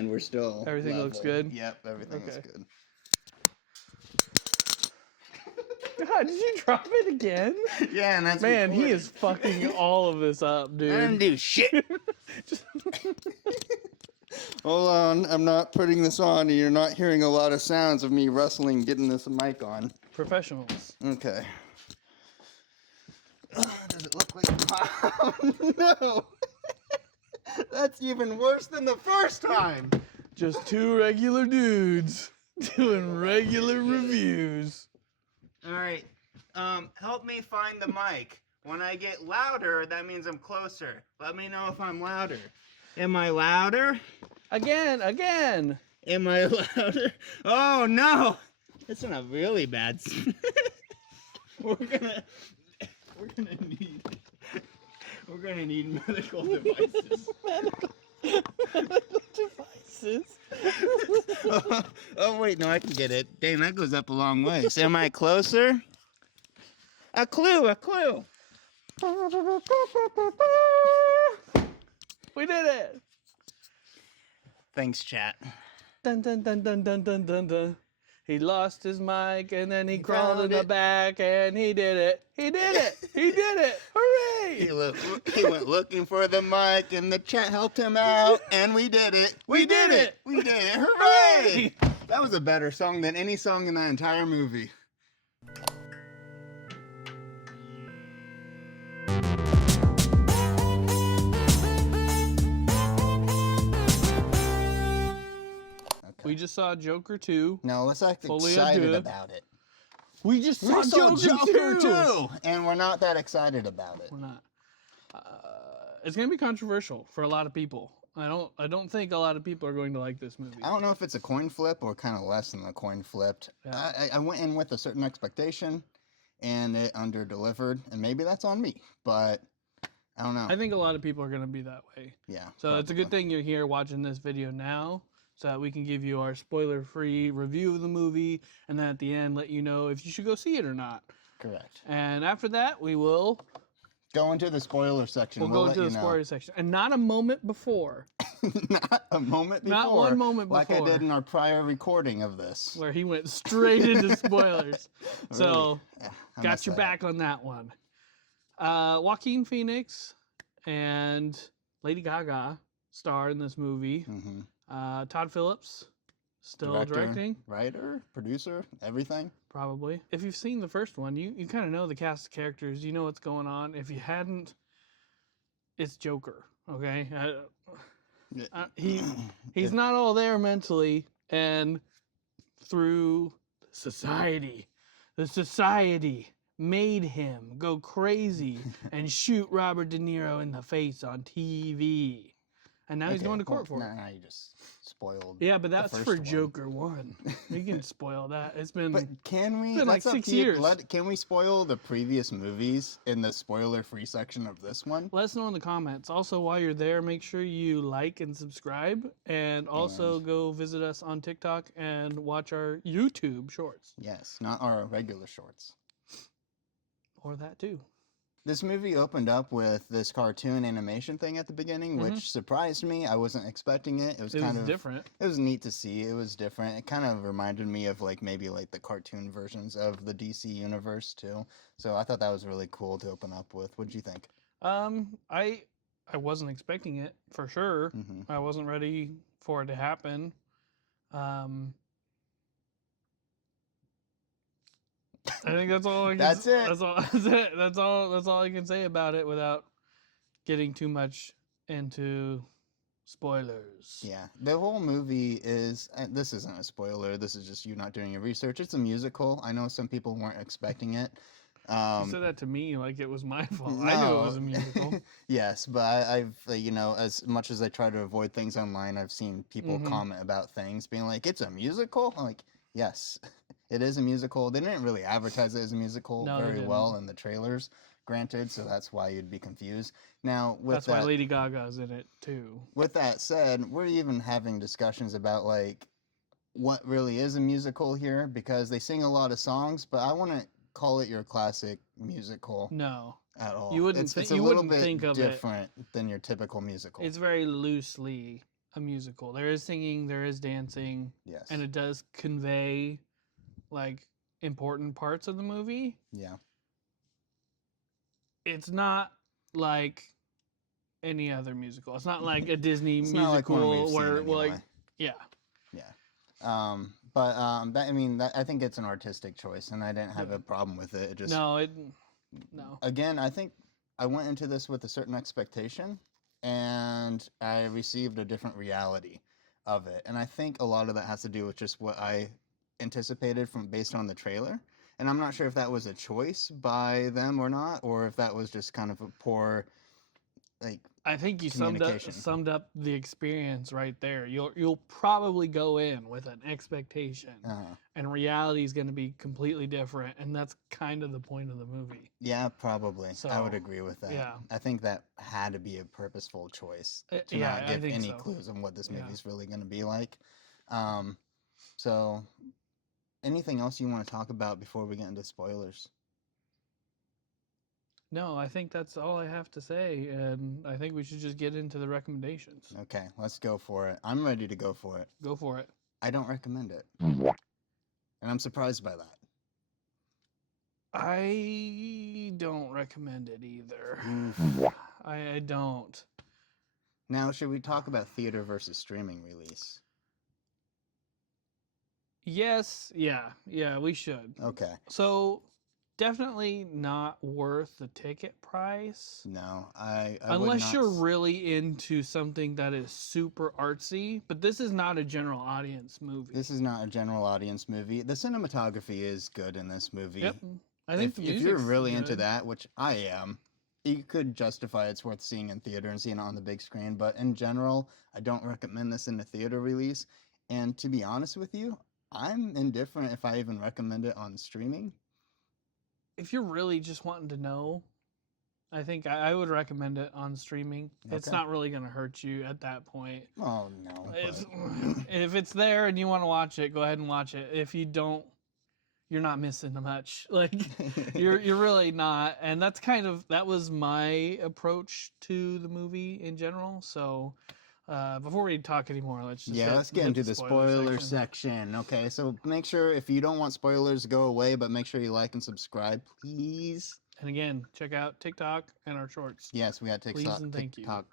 and we're still Everything level. looks good? Yep, everything is good. God, did you drop it again? Yeah, and that's Man, recorded. he is fucking all of this up, dude. I didn't do shit. Hold on, I'm not putting this on, and you're not hearing a lot of sounds of me wrestling, getting this mic on. Professionals. Okay. Does it look like... Oh, no! That's even worse than the first time! Just two regular dudes doing regular reviews. Alright, help me find the mic. When I get louder, that means I'm closer. Let me know if I'm louder. Am I louder? Again. Am I louder? Oh no! It's in a really bad... We're gonna need medical devices. Medical devices. Oh wait, no, I can get it. Dang, that goes up a long ways. Am I closer? A clue. We did it. Thanks, chat. Dun dun dun dun dun dun dun dun. He lost his mic and then he crawled in the back and he did it. He did it. Hooray! He went looking for the mic and the chat helped him out and we did it. We did it. Hooray! That was a better song than any song in the entire movie. We just saw Joker 2. No, let's act Folie excited about it. We just saw Joker 2! And we're not that excited about it. We're not. It's going to be controversial for a lot of people. I don't think a lot of people are going to like this movie. I don't know if it's a coin flip or kind of less than the coin flipped. Yeah. I went in with a certain expectation, and it under-delivered, and maybe that's on me, but I don't know. I think a lot of people are going to be that way. Yeah. So probably. It's a good thing you're here watching this video now, so that we can give you our spoiler-free review of the movie, and then at the end let you know if you should go see it or not. Correct. And after that, we will go into the spoiler section. We'll go into the spoiler section, and not a moment before. Not a moment before. Not one moment like before. I did in our prior recording of this, where he went straight into spoilers. So, really? got your back on that one. Joaquin Phoenix and Lady Gaga star in this movie. Mm-hmm. Todd Phillips still Director, directing. Writer, producer, everything. Probably. If you've seen the first one, you kind of know the cast of characters. You know what's going on. If you hadn't, it's Joker. Okay, he's not all there mentally, and through society, the society made him go crazy and shoot Robert De Niro in the face on TV, and now he's going to court for it. Nah, you just spoiled. Yeah, but that's for one. Joker 1. You can spoil that. It's been. But can we? It's been like 6 years. Can we spoil the previous movies in the spoiler-free section of this one? Let us know in the comments. Also, while you're there, make sure you like and subscribe, and also go visit us on TikTok and watch our YouTube shorts. Yes, not our regular shorts. Or that too. This movie opened up with this cartoon animation thing at the beginning, which surprised me. I wasn't expecting it. It was different. It was neat to see. It was different. It kind of reminded me of maybe the cartoon versions of the DC universe too. So I thought that was really cool to open up with. What did you think? I wasn't expecting it for sure. I wasn't ready for it to happen. I think that's all I can That's it. That's all I can say about it without getting too much into spoilers. Yeah. The whole movie is, this isn't a spoiler, this is just you not doing your research. It's a musical. I know some people weren't expecting it. You said that to me like it was my fault. No. I knew it was a musical. Yes, but I've, as much as I try to avoid things online, I've seen people comment about things being like, it's a musical? I'm like, yes. It is a musical. They didn't really advertise it as a musical very well in the trailers, granted, so that's why you'd be confused. Now, that's why Lady Gaga's in it, too. With that said, we're even having discussions about, what really is a musical here, because they sing a lot of songs, but I wouldn't call it your classic musical. No. At all. You wouldn't it's a little bit different than your typical musical. It's very loosely a musical. There is singing, there is dancing, Yes. and it does convey like important parts of the movie. Yeah. It's not like any other musical. It's not like a Disney It's musical not like one we've where seen anyway. like yeah. I mean, I think it's an artistic choice, and I didn't have a problem with it. It just No. again, I think I went into this with a certain expectation, and I received a different reality of it. And I think a lot of that has to do with just what I anticipated from based on the trailer. And I'm not sure if that was a choice by them or not, or if that was just kind of a poor, like, I think you communication. summed up the experience right there. You'll probably go in with an expectation, and reality is going to be completely different, and that's kind of the point of the movie. Yeah, probably. I would So, agree with that. yeah. I think that had to be a purposeful choice to yeah, not I give think any so. clues on what this Yeah. movie's really going to be like. So, anything else you want to talk about before we get into spoilers? No, I think that's all I have to say, and I think we should just get into the recommendations. Okay, let's go for it. I'm ready to go for it. Go for it. I don't recommend it. And I'm surprised by that. I don't recommend it either. I don't. Now, should we talk about theater versus streaming release? Yes, yeah, we should. Okay. So, definitely not worth the ticket price. No, I Unless would not you're really into something that is super artsy, but this is not a general audience movie. This is not a general audience movie. The cinematography is good in this movie. Yep. I think if you're really into that, which I am, you could justify it's worth seeing in theater and seeing it on the big screen. But in general, I don't recommend this in a theater release. And to be honest with you, I'm indifferent if I even recommend it on streaming. If you're really just wanting to know, I think I would recommend it on streaming. Okay. It's not really going to hurt you at that point. Oh, no. If it's there and you want to watch it, go ahead and watch it. If you don't, you're not missing much. Like, you're really not. And that was my approach to the movie in general. So, before we talk anymore, let's get into the spoiler section. Okay, so make sure if you don't want spoilers, go away, but make sure you like and subscribe, please. And again, check out TikTok and our shorts. Yes, we got TikTok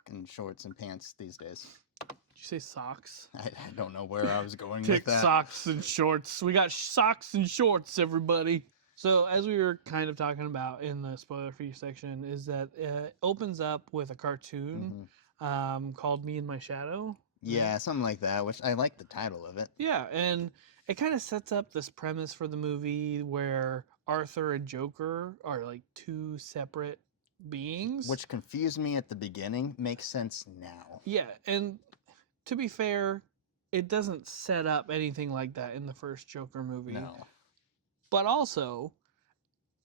and shorts and pants these days. Did you say socks? I don't know where I was going with that. Socks and shorts. We got socks and shorts, everybody. So as we were kind of talking about in the spoiler-free section, is that it opens up with a cartoon called Me and My Shadow. Yeah, something like that, which I like the title of it. Yeah, and it kind of sets up this premise for the movie where Arthur and Joker are like two separate beings. Which confused me at the beginning, makes sense now. Yeah, and to be fair, it doesn't set up anything like that in the first Joker movie. No. But also,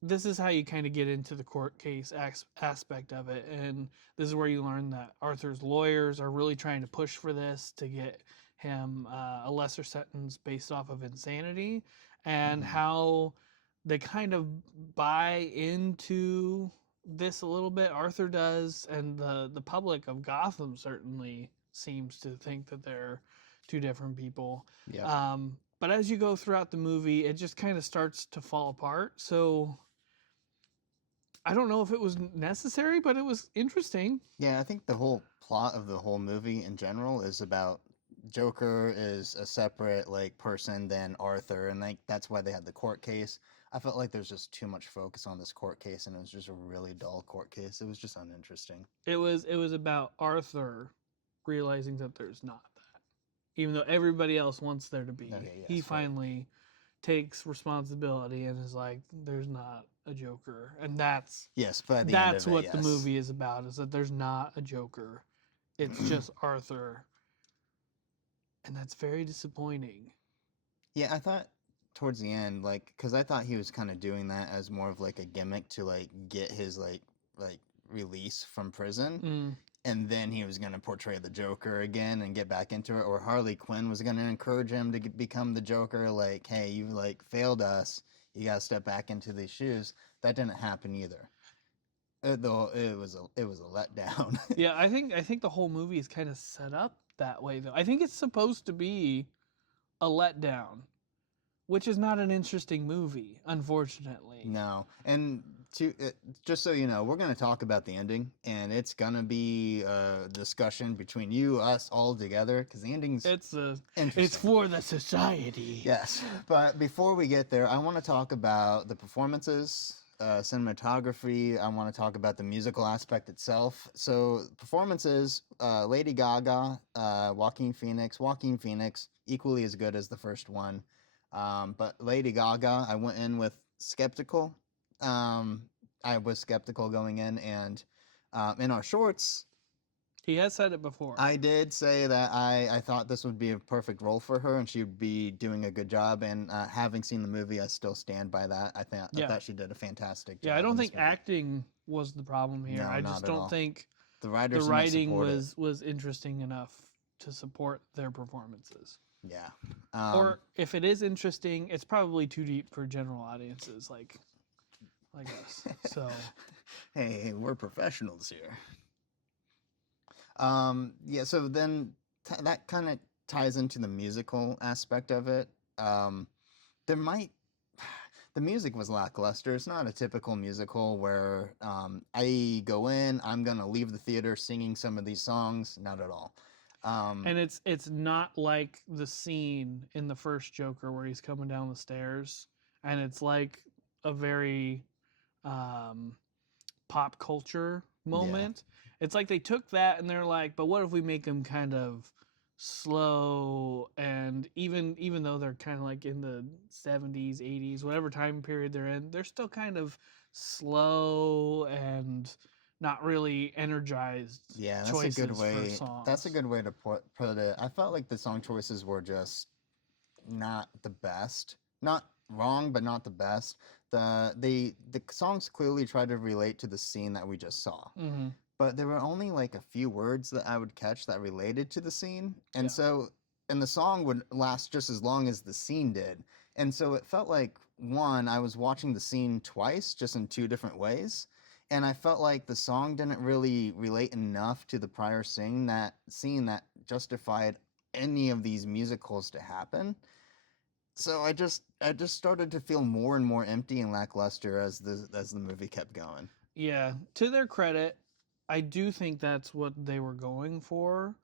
this is how you kind of get into the court case aspect of it. And this is where you learn that Arthur's lawyers are really trying to push for this to get him a lesser sentence based off of insanity, and how they kind of buy into this a little bit. Arthur does, and the public of Gotham certainly seems to think that they're two different people. Yeah. But as you go throughout the movie, it just kind of starts to fall apart. So I don't know if it was necessary, but it was interesting. Yeah, I think the whole plot of the whole movie in general is about Joker is a separate person than Arthur, and that's why they had the court case. I felt like there's just too much focus on this court case, and it was just a really dull court case. It was just uninteresting. It was about Arthur realizing that there's not that, even though everybody else wants there to be. Okay, yes, he finally takes responsibility and is like, "There's not a Joker," and that's but that's what the movie is about: is that there's not a Joker. It's just Arthur, and that's very disappointing. Yeah, I thought towards the end, because I thought he was kind of doing that as more of a gimmick to get his release from prison. And then he was going to portray the Joker again and get back into it. Or Harley Quinn was going to encourage him to become the Joker. Hey, you failed us. You got to step back into these shoes. That didn't happen either. Though it was a letdown. Yeah, I think the whole movie is kind of set up that way, though. I think it's supposed to be a letdown, which is not an interesting movie, unfortunately. No, and just so you know, we're going to talk about the ending, and it's going to be a discussion between you, us, all together, because the ending's It's interesting. for the society. Yes, but before we get there, I want to talk about the performances, cinematography. I want to talk about the musical aspect itself. So performances, Lady Gaga, Joaquin Phoenix. Joaquin Phoenix, equally as good as the first one. But Lady Gaga, I went in with skeptical. I was skeptical going in, and in our shorts, He has said it before. I did say that I thought this would be a perfect role for her, and she would be doing a good job. And having seen the movie, I still stand by that. I thought she did a fantastic job. Yeah, I don't in this think movie. acting was the problem here. No, I not just at don't all. think The the writers didn't writing support it. was interesting enough to support their performances. Yeah. Or if it is interesting, it's probably too deep for general audiences like us. So hey, we're professionals here. Yeah, so then that kind of ties into the musical aspect of it. There might the music was lackluster. It's not a typical musical where I go in, I'm gonna leave the theater singing some of these songs. Not at all. and it's not like the scene in the first Joker where he's coming down the stairs, and it's like a very pop culture moment. It's like they took that and they're like, but what if we make them kind of slow, and even though they're kind of like in the 70s, 80s, whatever time period they're in, they're still kind of slow and not really energized. Yeah, that's choices a good way. for songs. That's a good way to put it. I felt like the song choices were just not the best. Not wrong, but not the best. The songs clearly try to relate to the scene that we just saw. Mm-hmm. But there were only like a few words that I would catch that related to the scene. And Yeah. so and the song would last just as long as the scene did. And so it felt like one, I was watching the scene twice, just in two different ways. And I felt like the song didn't really relate enough to the prior scene that justified any of these musicals to happen. So I just started to feel more and more empty and lackluster as the movie kept going. Yeah, to their credit, I do think that's what they were going for,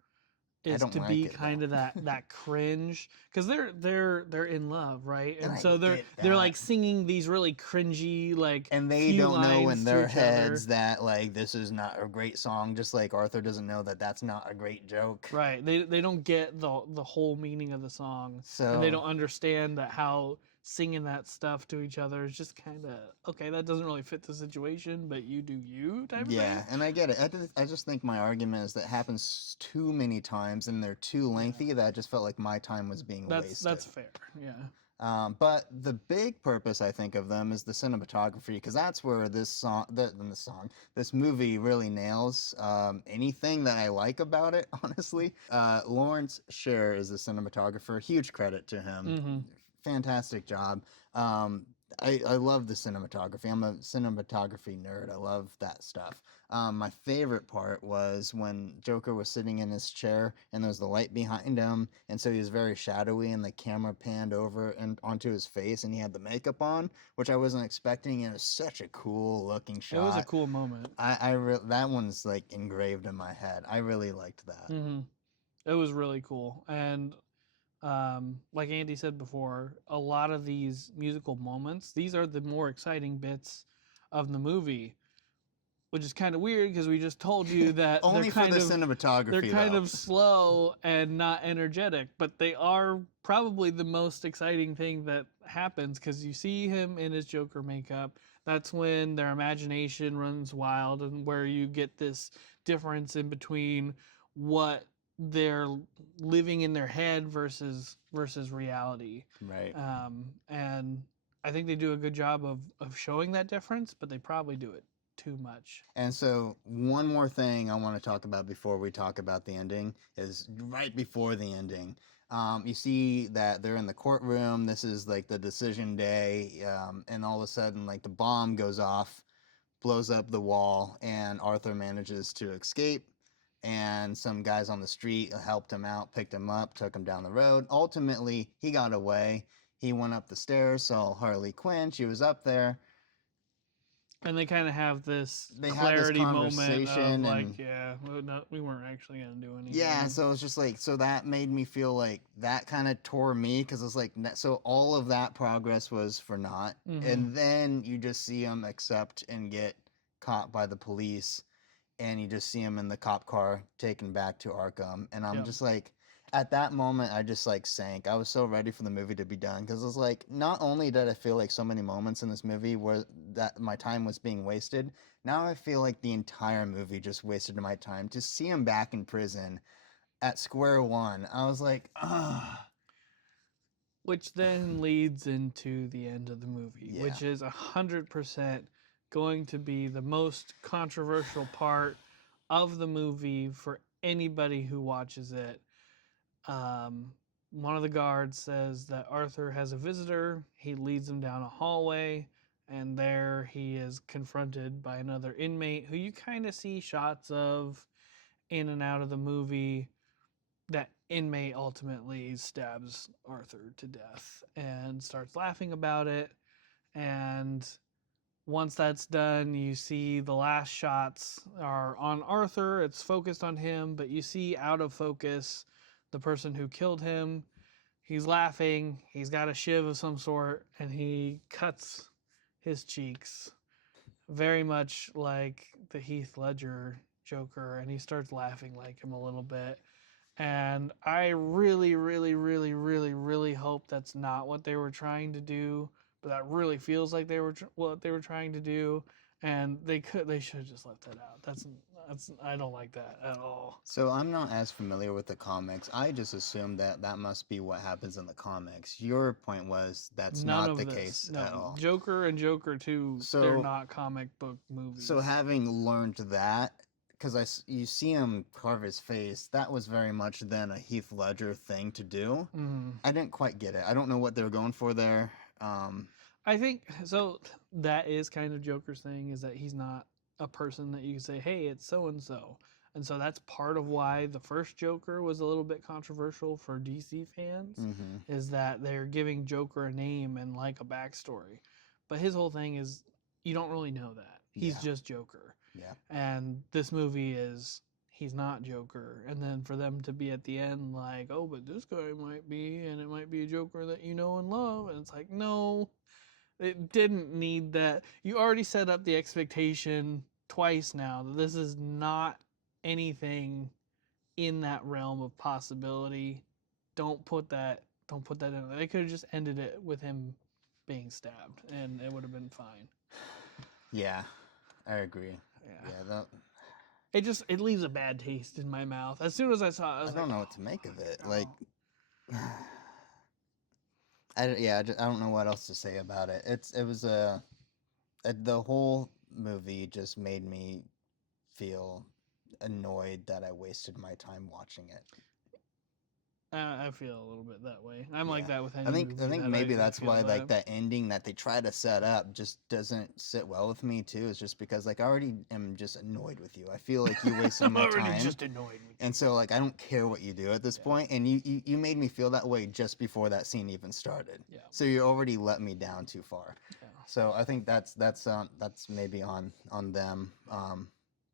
is don't to like be it, kind though. of that cringe, because they're in love, right? And And I so they're get they're that. like singing these really cringy like And they few don't know lines in to their each heads other. that like this is not a great song, just like Arthur doesn't know that that's not a great joke. Right. They don't get the whole meaning of the song, and they So don't understand that how singing that stuff to each other is just kind of okay. That doesn't really fit the situation, but you do you type of yeah, thing. and I get it. I just think my argument is that happens too many times and they're too lengthy that I just felt like my time was being wasted. That's fair. Yeah. But the big purpose, I think, of them is the cinematography, because that's where this movie really nails anything that I like about it, honestly. Lawrence Sher is the cinematographer. Huge credit to him. Mm-hmm. Fantastic job. I love the cinematography. I'm a cinematography nerd. I love that stuff. My favorite part was when Joker was sitting in his chair and there was the light behind him, and so he was very shadowy, and the camera panned over and onto his face, and he had the makeup on, which I wasn't expecting. It was such a cool looking shot. It was a cool moment. That one's like engraved in my head. I really liked that. Mm-hmm. It was really cool, and like Andy said before, a lot of these musical moments, these are the more exciting bits of the movie, which is kind of weird because we just told you that Only for the cinematography, they're kind though. of slow and not energetic, but they are probably the most exciting thing that happens because you see him in his Joker makeup. That's when their imagination runs wild, and where you get this difference in between what they're living in their head versus reality. Right. And I think they do a good job of showing that difference, but they probably do it too much. And so one more thing I want to talk about before we talk about the ending is right before the ending. You see that they're in the courtroom. This is like the decision day, and all of a sudden, like the bomb goes off, blows up the wall, and Arthur manages to escape. and some guys on the street helped him out, picked him up, took him down the road. Ultimately, he got away. He went up the stairs, saw Harley Quinn. She was up there. And they kind of have this They had this clarity moment of conversation, like, and yeah, we weren't actually gonna do anything. yeah, so it was just like, so that made me feel like that kind of tore me, because it's like, so all of that progress was for naught. And then you just see him accept and get caught by the police, and you just see him in the cop car taken back to Arkham. And I'm just like, at that moment, I just like sank. I was so ready for the movie to be done, because it's like, not only did I feel like so many moments in this movie where that my time was being wasted, now I feel like the entire movie just wasted my time. To see him back in prison at square one, I was like, ah. Which then leads into the end of the movie, which is 100% going to be the most controversial part of the movie for anybody who watches it. One of the guards says that Arthur has a visitor. He leads him down a hallway, and there he is confronted by another inmate who you kind of see shots of in and out of the movie. That inmate ultimately stabs Arthur to death and starts laughing about it. And once that's done, you see the last shots are on Arthur. It's focused on him, but you see out of focus the person who killed him. He's laughing. He's got a shiv of some sort, and he cuts his cheeks, very much like the Heath Ledger Joker, and he starts laughing like him a little bit. And I really, really, really, really, really hope that's not what they were trying to do, but that really feels like they were what they were trying to do. And they should have just left that out. That's I don't like that at all. So I'm not as familiar with the comics. I just assumed that that must be what happens in the comics. Your point was that's not the case at all. Joker and Joker 2, they're not comic book movies. So having learned that, because you see him carve his face, that was very much then a Heath Ledger thing to do. I didn't quite get it. I don't know what they were going for there. I think so. That is kind of Joker's thing, is that he's not a person that you can say, hey, it's so and so. And so that's part of why the first Joker was a little bit controversial for DC fans, is that they're giving Joker a name and like a backstory. But his whole thing is you don't really know that. He's just Joker. Yeah. And this movie is, he's not Joker. And then for them to be at the end like, oh, but this guy might be, and it might be a Joker that you know and love. And it's like, no, it didn't need that. You already set up the expectation twice now that this is not anything in that realm of possibility. Don't put that in. They could have just ended it with him being stabbed, and it would have been fine. Yeah, I agree. Yeah, it leaves a bad taste in my mouth. As soon as I saw it, I don't know what to make of it. Like, I don't know what else to say about it. The whole movie just made me feel annoyed that I wasted my time watching it. I feel a little bit that way. I'm like that with any I think maybe that's why that. like that ending that they try to set up just doesn't sit well with me too. It's just because like I already am just annoyed with you. I feel like you wasted my time. I'm already just annoyed with you. And so like I don't care what you do at this point. And you made me feel that way just before that scene even started. Yeah. So you already let me down too far. Yeah. So I think that's maybe on them.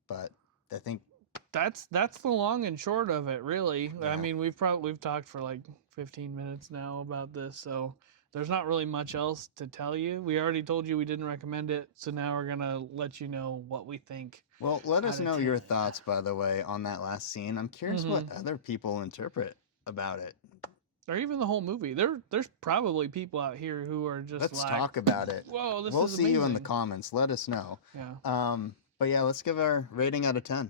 But I think that's the long and short of it, really. Yeah. I mean, we've talked for like 15 minutes now about this, so there's not really much else to tell you. We already told you we didn't recommend it, so now we're gonna let you know what we think. Well, let us know your thoughts, by the way, on that last scene. I'm curious what other people interpret about it. Or even the whole movie. There's probably people out here who are just Let's talk about it. Whoa, this we'll is see amazing. You in the comments. Let us know. Yeah. But yeah, let's give our rating out of 10.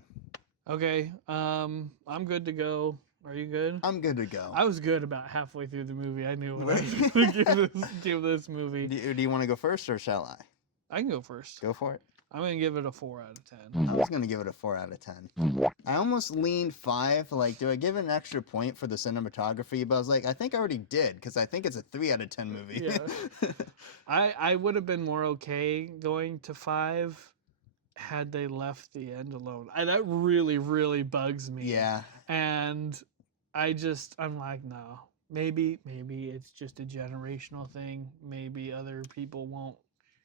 Okay, I'm good to go. Are you good? I'm good to go. I was good about halfway through the movie. I knew what I was going to give this movie. Do you want to go first or shall I? I can go first. Go for it. I'm going to give it a 4 out of 10. I was going to give it a 4 out of 10. I almost leaned 5. Like, do I give it an extra point for the cinematography? But I was like, I think I already did, because I think it's a 3 out of 10 movie. Yeah. I would have been more okay going to 5 had they left the end alone. That really, really bugs me. Yeah. And I'm like, no. Maybe it's just a generational thing. Maybe other people won't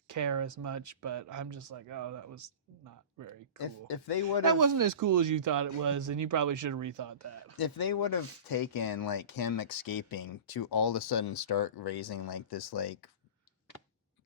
care as much, but I'm just like, oh, that was not very cool. If they would That have, wasn't as cool as you thought it was, and you probably should have rethought that. if they would have taken like him escaping to all of a sudden start raising like this like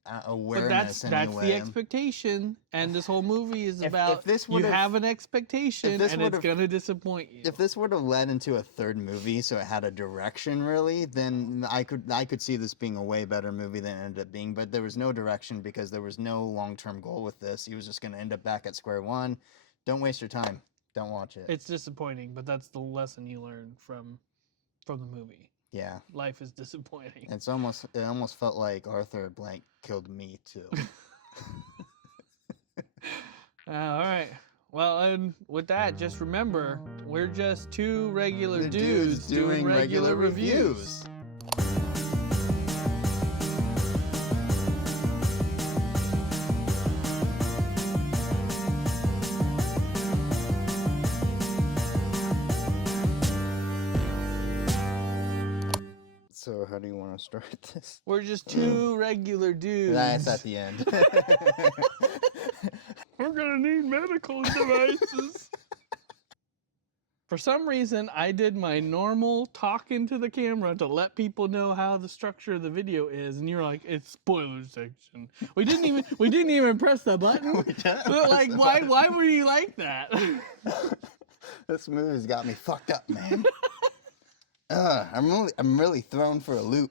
But awareness that's anyway. the expectation, and this whole movie is If about this you would've- have an expectation, this and it's would've- gonna disappoint you. If this would have led into a third movie, so it had a direction really, then I could see this being a way better movie than it ended up being. But there was no direction because there was no long-term goal with this. He was just going to end up back at square one. Don't waste your time. Don't watch it. It's disappointing, but that's the lesson you learn from the movie. Yeah, Life is disappointing. it almost felt like Arthur blank killed me too. All right. Well, and with that, just remember, we're just two regular The dudes doing regular reviews. So how do you want to start this? We're just two regular dudes. That's at the end. We're gonna need medical devices. For some reason, I did my normal talk into the camera to let people know how the structure of the video is, and you're like, "It's spoiler section." We didn't even press the button. Like, why were you like that? This movie's got me fucked up, man. I'm really thrown for a loop.